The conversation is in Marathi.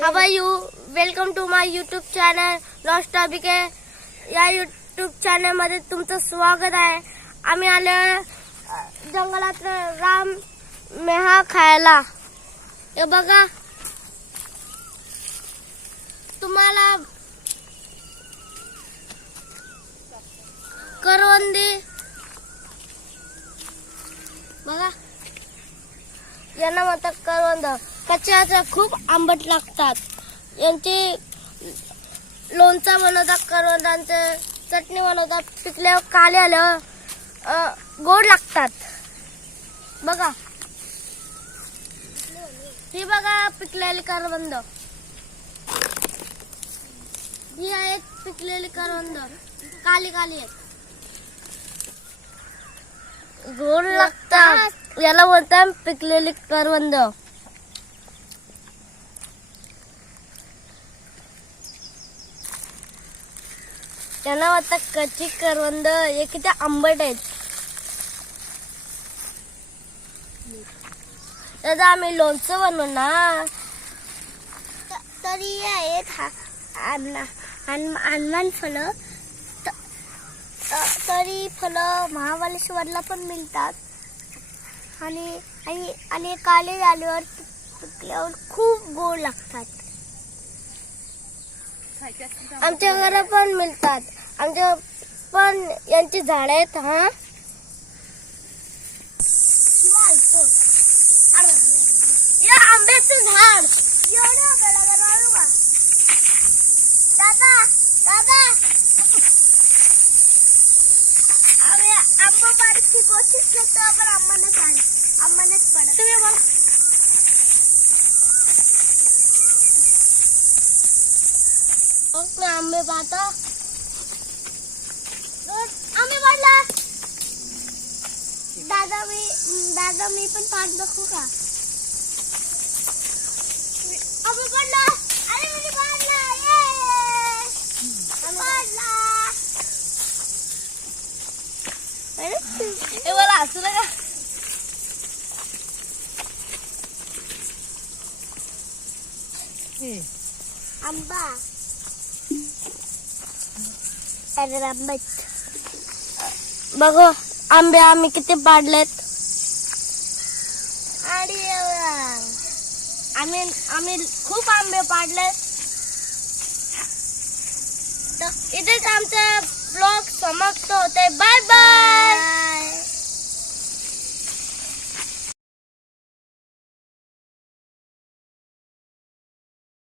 How you welcome to my YouTube channel lost topic आहे या यूट्यूब चॅनलमध्ये तुमचं स्वागत आहे। आम्ही आलो जंगलात राम मेहा खायला। हे बघा। तुम्हाला करवंदी। बघा। यांना म्हणतात करवंद। कच्च्याच्या खूप आंबट लागतात. यांची लोणचा बनवतात करवंदांचे चटणी बनवतात पिकल्यावर काले आल्यावर गोड लागतात. बघा. ही बघा पिकलेली करवंद. ही आहेत पिकलेली करवंद. काली काली आहेत. गोड लागतात. याला बोलतात पिकलेली करवंद. त्यांना वाटतं कच्ची करवंद हे किती आंबट आहेत. दादा आम्ही लोणचं बनवणार. तरी आहेत हनुमान फलं तरी फलं महाबळेश्वरला पण मिळतात. आणि आणि आणि काले झाल्यावर खूप गोड लागतात. आमच्या घरात पण मिळतात. आमच्या पण यांची झाडं आहेत हा. या आंब्याचं झाड. दादा दादा. आम्ही आंबा पाडायची कोशिश करतो पण आंबानच आण आंबानच पडत तुम्ही बोला आंबे पाहतो आंबे पाडला दादा मी दादा मी पण पाठ दाखवू का आंबे पडला अरे मी पाडला ये पाडला ए मला हसू नका आंबा अरे आंबे बघ आंबे आम्ही किती पाडलेत? आणि आम्ही आम्ही खूप आंबे पाडलेत. तर इथेच आमचा ब्लॉग समाप्त होतोय. बाय! बाय!